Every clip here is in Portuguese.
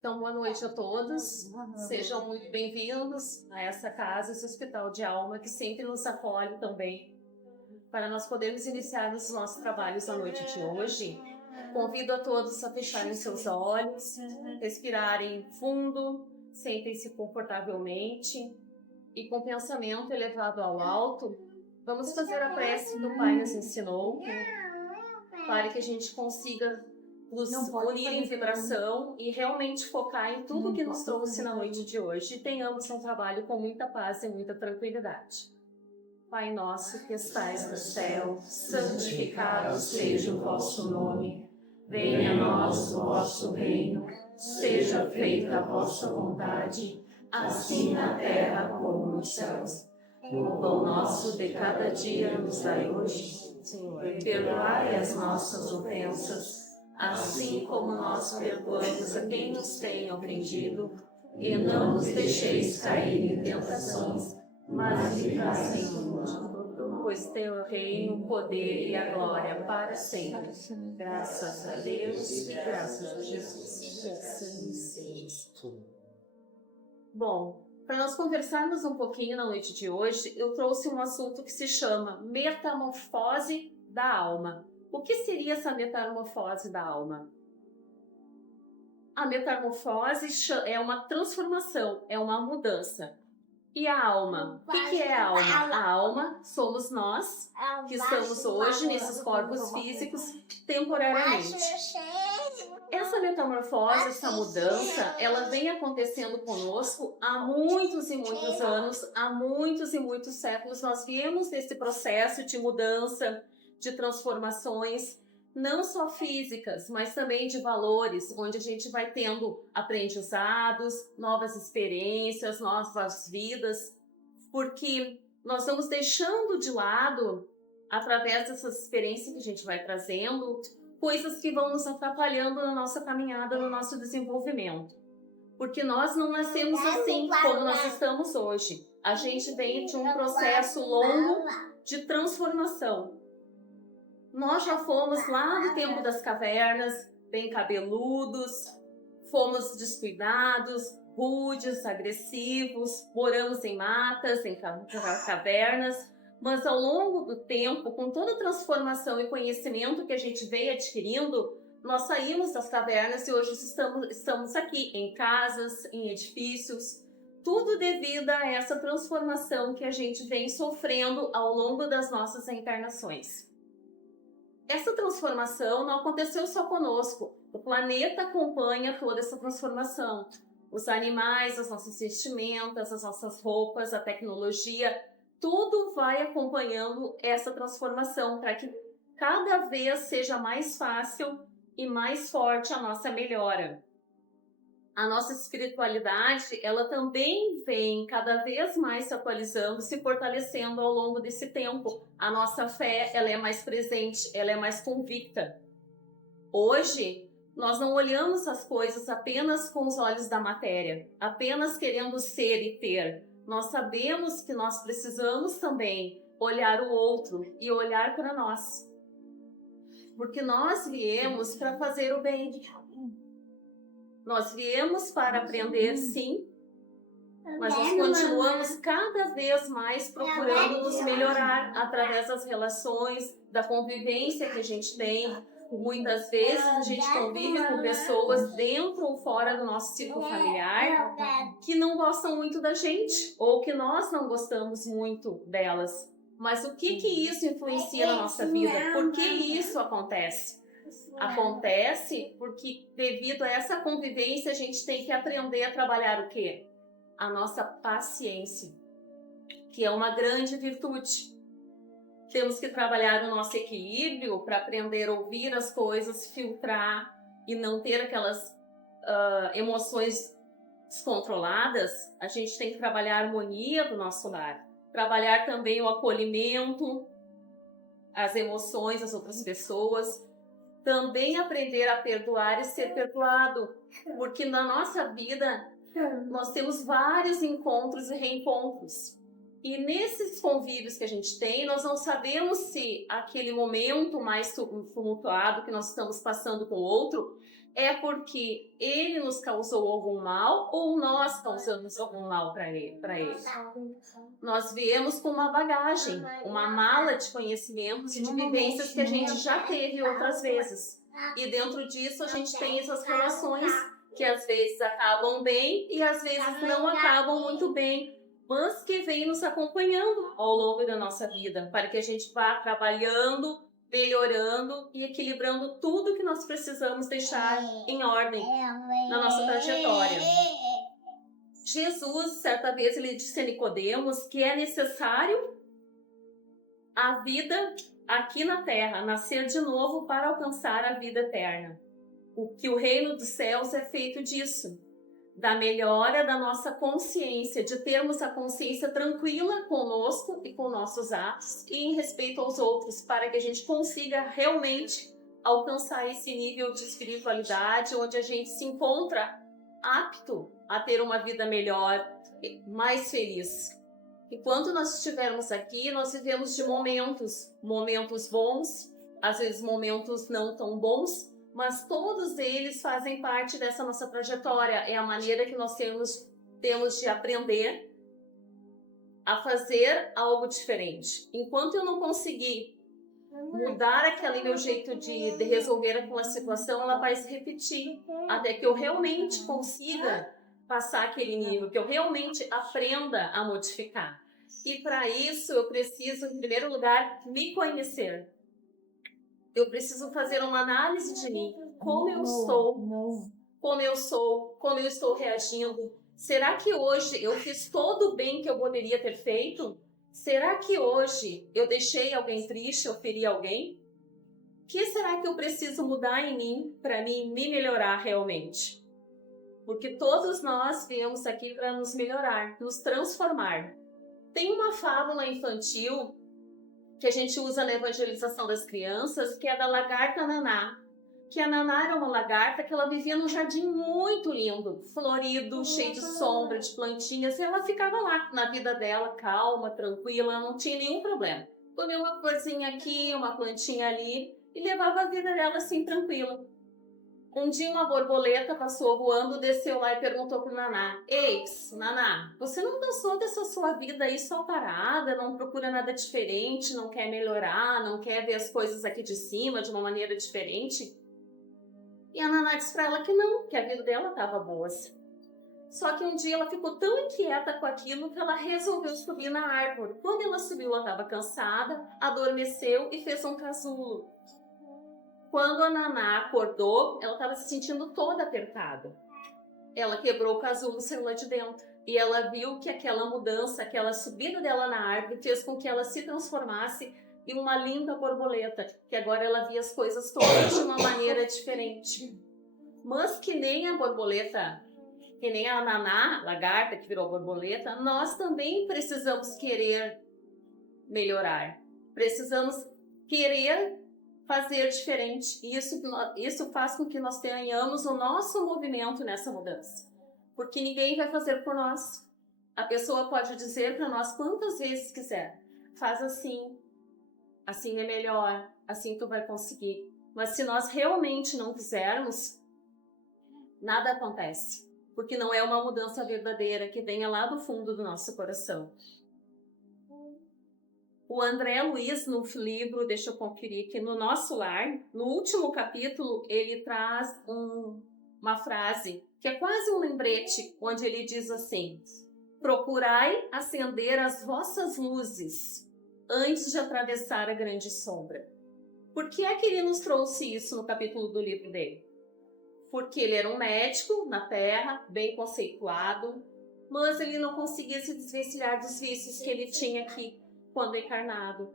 Então, boa noite a todos. Sejam muito bem-vindos a essa casa, esse Hospital de Alma, que sempre nos acolhe também, para nós podermos iniciar os nossos trabalhos na noite de hoje. Convido a todos a fecharem seus olhos, respirarem fundo, sentem-se confortavelmente e com pensamento elevado ao alto, vamos fazer a prece que o Pai nos ensinou, para que a gente consiga nos unir em vibração e realmente focar em tudo que nos trouxe na noite de hoje e tenhamos um trabalho com muita paz e muita tranquilidade. Pai nosso que estais no céu, santificado seja o vosso nome. Venha a nós o vosso reino, seja feita a vossa vontade, assim na terra como nos céus. O pão nosso de cada dia nos dai hoje, Senhor, e perdoai as nossas ofensas, assim como nós perdoamos a quem nos tem ofendido, e não nos deixeis cair em tentações, mas livrai-nos do mal, pois teu é o reino, o poder e a glória para sempre. Graças a Deus e graças a Jesus. Assim seja. Bom, para nós conversarmos um pouquinho na noite de hoje, eu trouxe um assunto que se chama metamorfose da alma. O que seria essa metamorfose da alma? A metamorfose é uma transformação, é uma mudança. E a alma? O que é a alma? A alma somos nós, que estamos hoje nesses corpos físicos temporariamente. Essa metamorfose, essa mudança, ela vem acontecendo conosco há muitos e muitos anos, há muitos e muitos séculos. Nós viemos nesse processo de mudança, de transformações, não só físicas, mas também de valores, onde a gente vai tendo aprendizados, novas experiências, novas vidas, porque nós vamos deixando de lado, através dessas experiências que a gente vai trazendo, coisas que vão nos atrapalhando na nossa caminhada, no nosso desenvolvimento. Porque nós não nascemos assim como nós estamos hoje. A gente vem de um processo longo de transformação. Nós já fomos lá no tempo das cavernas, bem cabeludos, fomos descuidados, rudes, agressivos, moramos em matas, em cavernas, mas ao longo do tempo, com toda a transformação e conhecimento que a gente veio adquirindo, nós saímos das cavernas e hoje estamos aqui, em casas, em edifícios, tudo devido a essa transformação que a gente vem sofrendo ao longo das nossas encarnações. Essa transformação não aconteceu só conosco, o planeta acompanha toda essa transformação. Os animais, as nossas vestimentas, as nossas roupas, a tecnologia, tudo vai acompanhando essa transformação para que cada vez seja mais fácil e mais forte a nossa melhora. A nossa espiritualidade, ela também vem cada vez mais se atualizando, se fortalecendo ao longo desse tempo. A nossa fé, ela é mais presente, ela é mais convicta. Hoje, nós não olhamos as coisas apenas com os olhos da matéria, apenas querendo ser e ter. Nós sabemos que nós precisamos também olhar o outro e olhar para nós. Porque nós viemos para fazer o bem. Nós viemos para aprender, sim, mas nós continuamos cada vez mais procurando nos melhorar através das relações, da convivência que a gente tem. Muitas vezes a gente convive com pessoas dentro ou fora do nosso ciclo familiar que não gostam muito da gente ou que nós não gostamos muito delas. Mas o que isso influencia na nossa vida? Por que isso acontece? Acontece porque, devido a essa convivência, a gente tem que aprender a trabalhar o quê? A nossa paciência, que é uma grande virtude. Temos que trabalhar o nosso equilíbrio para aprender a ouvir as coisas, filtrar e não ter aquelas emoções descontroladas. A gente tem que trabalhar a harmonia do nosso lar, trabalhar também o acolhimento, as emoções das outras pessoas. Também aprender a perdoar e ser perdoado, porque na nossa vida nós temos vários encontros e reencontros. E nesses convívios que a gente tem, nós não sabemos se aquele momento mais tumultuado que nós estamos passando com o outro é porque ele nos causou algum mal ou nós causamos algum mal para ele? Nós viemos com uma bagagem, uma mala de conhecimentos e de vivências que a gente já teve outras vezes. E dentro disso a gente tem essas relações que às vezes acabam bem e às vezes não acabam muito bem, mas que vêm nos acompanhando ao longo da nossa vida, para que a gente vá trabalhando, melhorando e equilibrando tudo que nós precisamos deixar em ordem na nossa trajetória. Jesus, certa vez, ele disse a Nicodemos que é necessário a vida aqui na terra, nascer de novo para alcançar a vida eterna. Que o reino dos céus é feito disso, da melhora da nossa consciência, de termos a consciência tranquila conosco e com nossos atos e em respeito aos outros, para que a gente consiga realmente alcançar esse nível de espiritualidade onde a gente se encontra apto a ter uma vida melhor, mais feliz. Enquanto nós estivermos aqui, nós vivemos de momentos bons, às vezes momentos não tão bons, mas todos eles fazem parte dessa nossa trajetória. É a maneira que nós temos de aprender a fazer algo diferente. Enquanto eu não conseguir mudar aquele meu jeito de resolver aquela situação, ela vai se repetir, até que eu realmente consiga passar aquele nível, que eu realmente aprenda a modificar. E para isso eu preciso, em primeiro lugar, me conhecer. Eu preciso fazer uma análise de mim, como eu sou, como eu estou reagindo. Será que hoje eu fiz todo o bem que eu poderia ter feito? Será que hoje eu deixei alguém triste, eu feri alguém? O que será que eu preciso mudar em mim para mim me melhorar realmente? Porque todos nós viemos aqui para nos melhorar, nos transformar. Tem uma fábula infantil que a gente usa na evangelização das crianças, que é da lagarta Naná. Que a Naná era uma lagarta que ela vivia num jardim muito lindo, florido, cheio de sombra, de plantinhas, e ela ficava lá na vida dela, calma, tranquila, não tinha nenhum problema. Comia uma florzinha aqui, uma plantinha ali, e levava a vida dela assim, tranquila. Um dia uma borboleta passou voando, desceu lá e perguntou para Naná: "Ei, Naná, você não cansou dessa sua vida aí só parada, não procura nada diferente, não quer melhorar, não quer ver as coisas aqui de cima de uma maneira diferente?" E a Naná disse para ela que não, que a vida dela estava boa. Só que um dia ela ficou tão inquieta com aquilo que ela resolveu subir na árvore. Quando ela subiu, ela estava cansada, adormeceu e fez um casulo. Quando a Naná acordou, ela estava se sentindo toda apertada. Ela quebrou o casulo e saiu lá de dentro. E ela viu que aquela mudança, aquela subida dela na árvore, fez com que ela se transformasse em uma linda borboleta, que agora ela via as coisas todas de uma maneira diferente. Mas que nem a borboleta, que nem a Naná, lagarta que virou borboleta, nós também precisamos querer melhorar. Precisamos querer fazer diferente. E isso faz com que nós tenhamos o nosso movimento nessa mudança. Porque ninguém vai fazer por nós. A pessoa pode dizer para nós quantas vezes quiser: faz assim, assim é melhor, assim tu vai conseguir. Mas se nós realmente não quisermos, nada acontece. Porque não é uma mudança verdadeira que venha lá do fundo do nosso coração. O André Luiz, no livro, deixa eu conferir aqui, No Nosso Lar, no último capítulo, ele traz uma frase que é quase um lembrete, onde ele diz assim: "Procurai acender as vossas luzes antes de atravessar a grande sombra." Por que é que ele nos trouxe isso no capítulo do livro dele? Porque ele era um médico na Terra, bem conceituado, mas ele não conseguia se desvencilhar dos vícios que ele tinha aqui quando encarnado.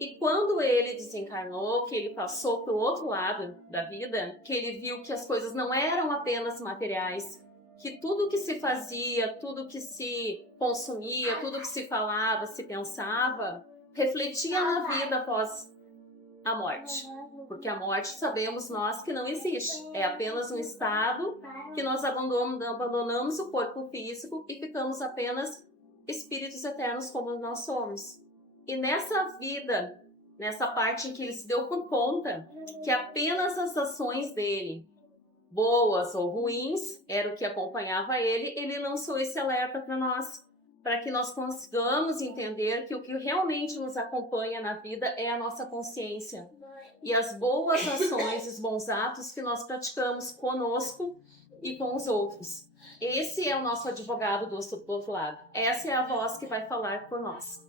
E quando ele desencarnou, que ele passou para o outro lado da vida, que ele viu que as coisas não eram apenas materiais, que tudo que se fazia, tudo que se consumia, tudo que se falava, se pensava, refletia na vida após a morte. Porque a morte, sabemos nós que não existe. É apenas um estado que nós abandonamos o corpo físico e ficamos apenas espíritos eternos como nós somos. E nessa vida, nessa parte em que ele se deu por conta que apenas as ações dele boas ou ruins, era o que acompanhava ele, ele lançou esse alerta para nós, para que nós consigamos entender que o que realmente nos acompanha na vida é a nossa consciência. E as boas ações, os bons atos que nós praticamos conosco e com os outros. Esse é o nosso advogado do outro lado. Essa é a voz que vai falar por nós,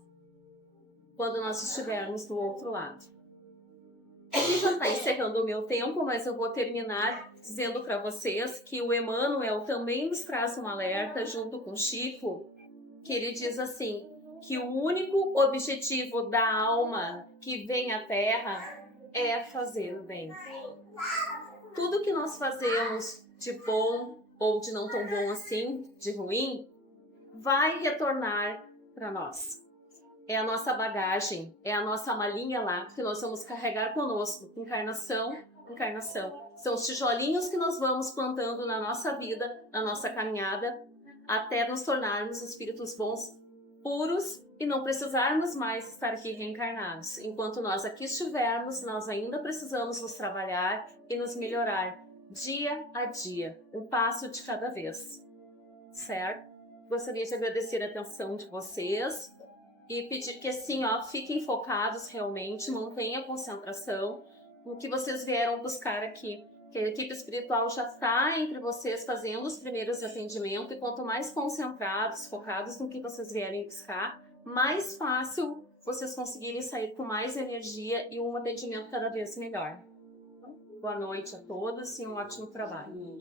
quando nós estivermos do outro lado. Aqui já está encerrando o meu tempo, mas eu vou terminar dizendo para vocês que o Emmanuel também nos traz um alerta, junto com Chico, que ele diz assim, que o único objetivo da alma que vem à Terra é fazer o bem. Tudo que nós fazemos de bom ou de não tão bom assim, de ruim, vai retornar para nós. É a nossa bagagem, é a nossa malinha lá que nós vamos carregar conosco, encarnação, encarnação. São os tijolinhos que nós vamos plantando na nossa vida, na nossa caminhada, até nos tornarmos espíritos bons, puros e não precisarmos mais estar aqui reencarnados. Enquanto nós aqui estivermos, nós ainda precisamos nos trabalhar e nos melhorar dia a dia, um passo de cada vez. Certo? Gostaria de agradecer a atenção de vocês e pedir que assim, fiquem focados realmente, mantenham a concentração no que vocês vieram buscar aqui. Que a equipe espiritual já está entre vocês fazendo os primeiros atendimentos e quanto mais concentrados, focados no que vocês vierem buscar, mais fácil vocês conseguirem sair com mais energia e um atendimento cada vez melhor. Boa noite a todos e um ótimo trabalho.